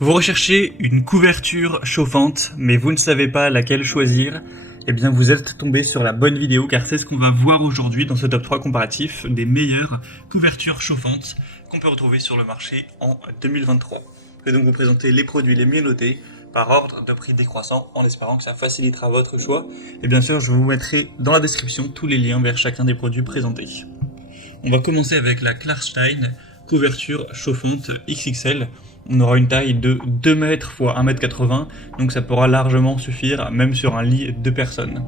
Vous recherchez une couverture chauffante, mais vous ne savez pas laquelle choisir. Eh bien, vous êtes tombé sur la bonne vidéo, car c'est ce qu'on va voir aujourd'hui dans ce top 3 comparatif des meilleures couvertures chauffantes qu'on peut retrouver sur le marché en 2023. Je vais donc vous présenter les produits les mieux notés par ordre de prix décroissant, en espérant que ça facilitera votre choix. Et bien sûr, je vous mettrai dans la description tous les liens vers chacun des produits présentés. On va commencer avec la Klarstein couverture chauffante XXL. On aura une taille de 2 mètres x 1,80 m, donc ça pourra largement suffire, même sur un lit de personnes.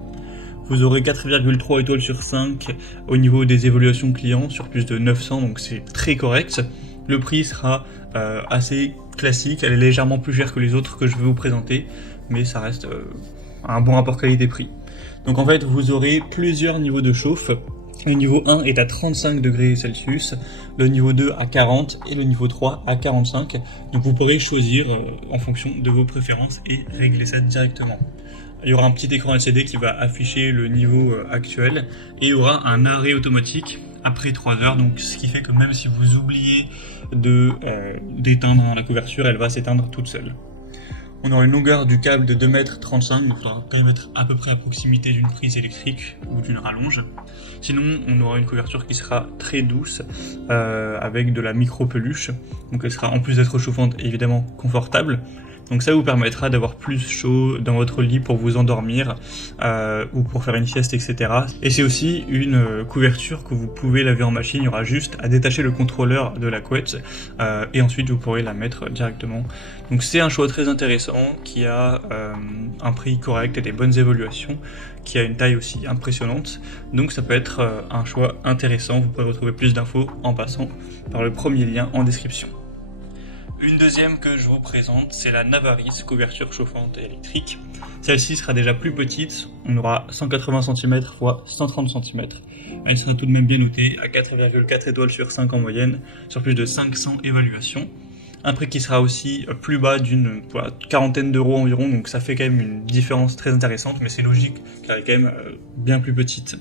Vous aurez 4,3 étoiles sur 5 au niveau des évaluations clients, sur plus de 900, donc c'est très correct. Le prix sera assez classique, elle est légèrement plus chère que les autres que je vais vous présenter, mais ça reste un bon rapport qualité-prix. Donc en fait, vous aurez plusieurs niveaux de chauffe. Le niveau 1 est à 35 degrés Celsius, le niveau 2 à 40 et le niveau 3 à 45. Donc vous pourrez choisir en fonction de vos préférences et régler ça directement. Il y aura un petit écran LCD qui va afficher le niveau actuel et il y aura un arrêt automatique après 3 heures. Donc ce qui fait que même si vous oubliez d'éteindre la couverture, elle va s'éteindre toute seule. On aura une longueur du câble de 2,35 m, donc il faudra quand même être à peu près à proximité d'une prise électrique ou d'une rallonge. Sinon, on aura une couverture qui sera très douce, avec de la micro-peluche, donc elle sera en plus d'être chauffante, évidemment confortable. Donc ça vous permettra d'avoir plus chaud dans votre lit pour vous endormir ou pour faire une sieste, etc. Et c'est aussi une couverture que vous pouvez laver en machine. Il y aura juste à détacher le contrôleur de la couette et ensuite vous pourrez la mettre directement. Donc c'est un choix très intéressant qui a un prix correct et des bonnes évaluations, qui a une taille aussi impressionnante. Donc ça peut être un choix intéressant. Vous pourrez retrouver plus d'infos en passant par le premier lien en description. Une deuxième que je vous présente, c'est la Navaris couverture chauffante électrique. Celle-ci sera déjà plus petite, on aura 180 cm x 130 cm. Elle sera tout de même bien notée à 4,4 étoiles sur 5 en moyenne, sur plus de 500 évaluations. Un prix qui sera aussi plus bas d'une quarantaine d'euros environ, donc ça fait quand même une différence très intéressante, mais c'est logique car elle est quand même bien plus petite.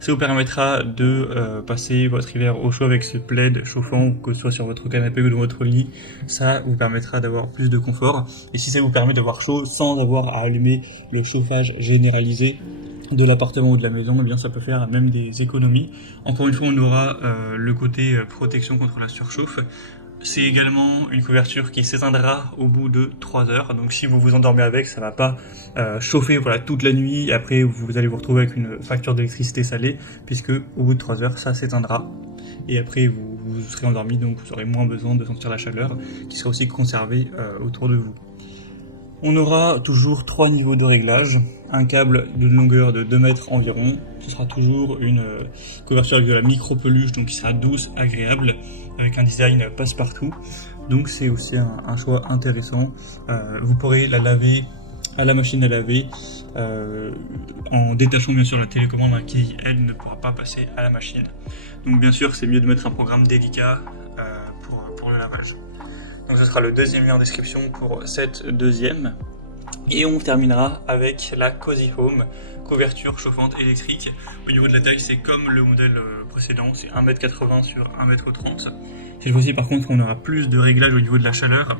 Ça vous permettra de passer votre hiver au chaud avec ce plaid chauffant, que ce soit sur votre canapé ou dans votre lit. Ça vous permettra d'avoir plus de confort. Et si ça vous permet d'avoir chaud sans avoir à allumer le chauffage généralisé de l'appartement ou de la maison, eh bien ça peut faire même des économies. Encore une fois, on aura le côté protection contre la surchauffe. C'est également une couverture qui s'éteindra au bout de 3 heures, donc si vous vous endormez avec, ça va pas chauffer toute la nuit, et après vous allez vous retrouver avec une facture d'électricité salée, puisque au bout de 3 heures, ça s'éteindra, et après vous serez endormi, donc vous aurez moins besoin de sentir la chaleur, qui sera aussi conservée autour de vous. On aura toujours 3 niveaux de réglage, un câble d'une longueur de 2 mètres environ, ce sera toujours une couverture avec de la micro-peluche, donc qui sera douce, agréable, avec un design passe-partout, donc c'est aussi un choix intéressant. Vous pourrez la laver à la machine à laver, en détachant bien sûr la télécommande qui elle ne pourra pas passer à la machine. Donc bien sûr c'est mieux de mettre un programme délicat pour le lavage. Donc ce sera le deuxième lien en description pour cette deuxième. Et on terminera avec la Cozy Home, couverture chauffante électrique. Au niveau de la taille, c'est comme le modèle précédent, c'est 1,80 m sur 1,30 m. Cette fois-ci par contre, on aura plus de réglages au niveau de la chaleur.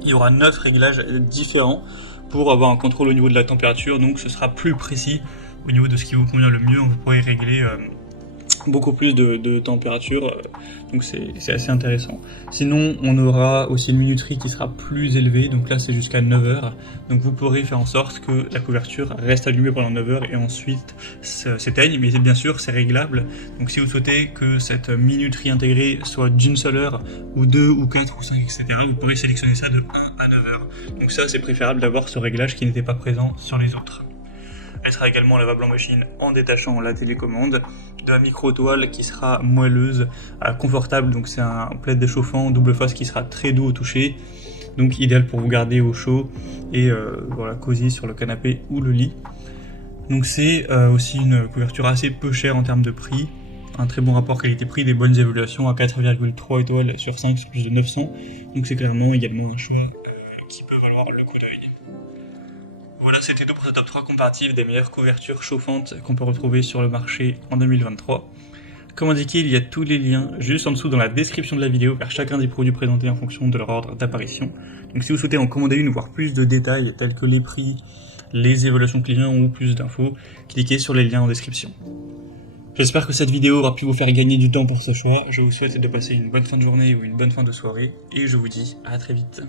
Il y aura 9 réglages différents pour avoir un contrôle au niveau de la température, donc ce sera plus précis au niveau de ce qui vous convient le mieux. Vous pourrez régler beaucoup plus de température, donc c'est assez intéressant. Sinon on aura aussi une minuterie qui sera plus élevée, donc là c'est jusqu'à 9 heures, donc vous pourrez faire en sorte que la couverture reste allumée pendant 9 heures et ensuite s'éteigne, mais bien sûr c'est réglable, donc si vous souhaitez que cette minuterie intégrée soit d'une seule heure, ou 2, ou 4, ou 5, etc., vous pourrez sélectionner ça de 1 à 9 heures, donc ça c'est préférable d'avoir ce réglage qui n'était pas présent sur les autres. Elle sera également lavable en machine en détachant la télécommande, de la micro-toile qui sera moelleuse, confortable, donc c'est un plaid déchauffant double face qui sera très doux au toucher, donc idéal pour vous garder au chaud et voilà, cosy sur le canapé ou le lit. Donc c'est aussi une couverture assez peu chère en termes de prix, un très bon rapport qualité-prix, des bonnes évaluations à 4,3 étoiles sur 5 sur plus de 900, donc c'est clairement également un choix qui peut valoir le coup d'œil. Voilà, c'était tout pour ce top 3 comparatif des meilleures couvertures chauffantes qu'on peut retrouver sur le marché en 2023. Comme indiqué, il y a tous les liens juste en dessous dans la description de la vidéo vers chacun des produits présentés en fonction de leur ordre d'apparition. Donc si vous souhaitez en commander une, voire plus de détails tels que les prix, les évaluations clients ou plus d'infos, cliquez sur les liens en description. J'espère que cette vidéo aura pu vous faire gagner du temps pour ce choix. Je vous souhaite de passer une bonne fin de journée ou une bonne fin de soirée et je vous dis à très vite.